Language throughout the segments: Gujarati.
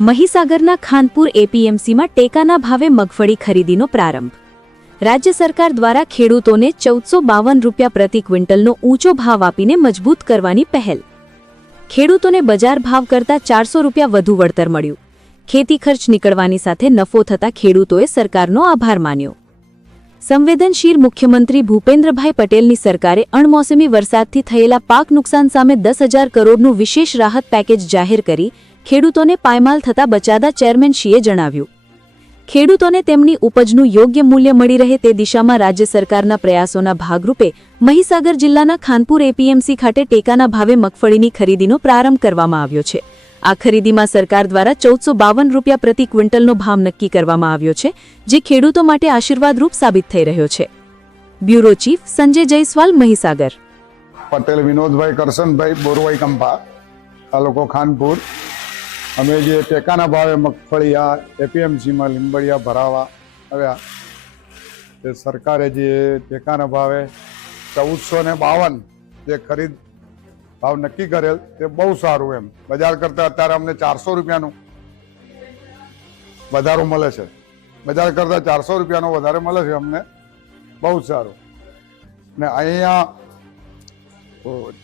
મહીસાગરના ખાનપુર એપીએમસીમાં ટેકાના ભાવે મગફળી ખરીદીનો પ્રારંભ। રાજ્ય સરકાર દ્વારા ખેડૂતોને 1452 રૂપિયા પ્રતિ ક્વિન્ટલનો ઊંચો ભાવ આપીને મજબૂત કરવાની પહેલ। ખેડૂતોને બજાર ભાવ કરતાં 400 રૂપિયા વધુ વળતર મળ્યું। ખેતી ખર્ચ નીકળવાની સાથે નફો થતા ખેડૂતોએ સરકારનો આભાર માન્યો। સંવેદનશીલ મુખ્યમંત્રી ભૂપેન્દ્રભાઈ પટેલની સરકારે અણમોસમી વરસાદથી થયેલા પાક નુકસાન સામે 10,000 કરોડનું વિશેષ રાહત પેકેજ જાહેર કરી ખેડૂતોને પાયમાલ થતા બચાવતા ચેરમેનશ્રીએ જણાવ્યું। ખેડૂતોને તેમની ઉપજનું યોગ્ય મૂલ્ય મળી રહે તે દિશામાં રાજ્ય સરકારના પ્રયાસોના ભાગરૂપે મહીસાગર જિલ્લાના ખાનપુર એપીએમસી ખાતે ટેકાના ભાવે મગફળીની ખરીદીનો પ્રારંભ કરવામાં આવ્યો છે। આ ખરીદીમાં સરકાર દ્વારા 1452 રૂપિયા પ્રતિ ક્વિન્ટલનો ભાવ નક્કી કરવામાં આવ્યો છે, જે ખેડૂતો માટે આશીર્વાદરૂપ સાબિત થઈ રહ્યો છે। Bureau chief Sanjay Jaiswal, Mahisagar. પટેલ વિનોદભાઈ કરશનભાઈ, બોરવાઈ કંપા, તાલુકો ખાનપુર। અમે જે ટેકાના ભાવે મગફળી આ એપીએમસીમાં લીંબડિયા ભરાવા આવ્યા, તે સરકારે જે ટેકાના ભાવે 1452 જે ખરીદ ભાવ નક્કી કરેલ તે બહુ સારું। એમ બજાર કરતાં અત્યારે અમને 400 રૂપિયાનું વધારો મળે છે। બજાર કરતાં 400 રૂપિયાનો વધારે મળે છે અમને, બહુ સારું। ને અહીંયા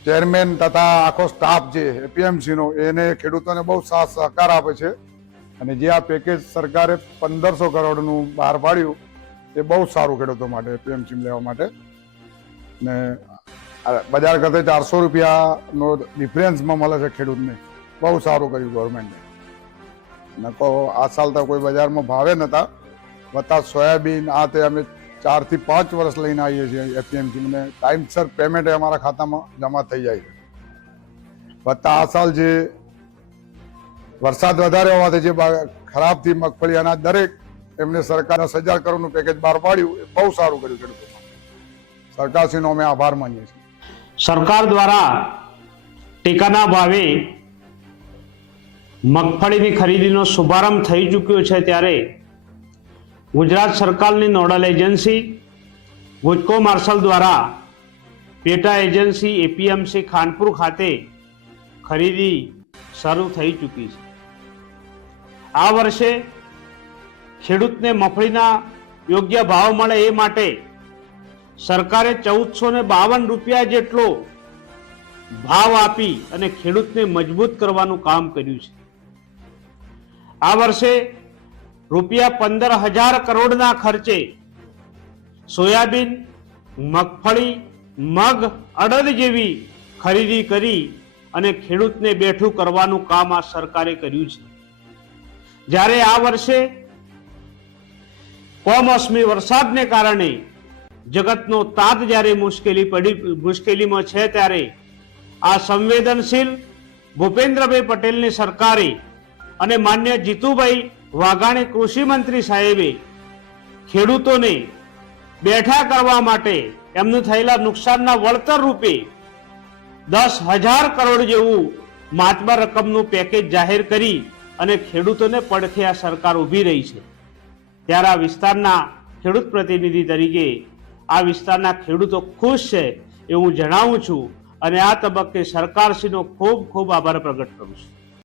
ચેરમેન તથા આખો સ્ટાફ જે એપીએમસીનો એને ખેડૂતોને બહુ સાથ સહકાર આપે છે। અને જે આ પેકેજ સરકારે 1500 કરોડનું બહાર પાડ્યું એ બહુ સારું ખેડૂતો માટે, એપીએમસી લેવા માટે। ને બજાર કરતાં 400 રૂપિયાનો ડિફરન્સમાં મળે છે ખેડૂતને, બહુ સારું કર્યું ગવર્મેન્ટે। ન તો આ સાલ તો કોઈ બજારમાં ભાવે નહોતા, વત્તા સોયાબીન આ તે અમે 4 થી 5 વર્ષ લઈને આવીએ છીએ એપીએમસી, મને ટાઈમસર પેમેન્ટ અમારા ખાતામાં જમા થઈ જાય છે। વત્તા આ સાલ જે વરસાદ વધારે હોવાથી જે ખરાબથી મગફળી અનાજ દરેક એમને સરકારના 10,000 કરોડનું પેકેજ બહાર પાડ્યું એ બહુ સારું કર્યું ખેડૂતો માટે। સરકારશ્રીનો અમે આભાર માનીએ છીએ। સરકાર દ્વારા ટેકાના ભાવે મગફળીની ખરીદીનો શુભારંભ થઈ ચૂક્યો છે, ત્યારે ગુજરાત સરકારની નોડલ એજન્સી ગુજકો માર્શલ દ્વારા પેટા એજન્સી એપીએમસી ખાનપુર ખાતે ખરીદી શરૂ થઈ ચૂકી છે। આ વર્ષે ખેડૂતને મગફળીના યોગ્ય ભાવ મળે એ માટે સરકારે 1452 રૂપિયા જેટલો ભાવ આપી અને ખેડૂતને મજબૂત કરવાનું કામ કર્યું છે। આ વર્ષે રૂપિયા 15,000 કરોડના ખર્ચે સોયાબીન, મગફળી, મગ, અડદ જેવી ખરીદી કરી અને ખેડૂતને બેઠું કરવાનું કામ આ સરકારે કર્યું છે। જ્યારે આ વર્ષે કમોસમી વરસાદને કારણે જગતનો તાત જ્યારે મુશ્કેલીમાં છે, ત્યારે આ સંવેદનશીલ ભૂપેન્દ્રભાઈ પટેલની સરકારે અને માન્ય જીતુભાઈ વાઘાણી કૃષિ મંત્રી સાહેબે ખેડૂતોને બેઠા કરવા માટે એમનું થયેલા નુકસાનના વળતર રૂપે 10,000 કરોડ જેવું માતબર રકમનું પેકેજ જાહેર કરી અને ખેડૂતોને પડખે આ સરકાર ઊભી રહી છે। ત્યારે આ વિસ્તારના ખેડૂત પ્રતિનિધિ તરીકે આ વિસ્તારના ખેડૂતો ખુશ છે એ હું જણાવું છું અને આ તબક્કે સરકારશ્રીનો ખૂબ ખૂબ આભાર પ્રગટ કરું છું।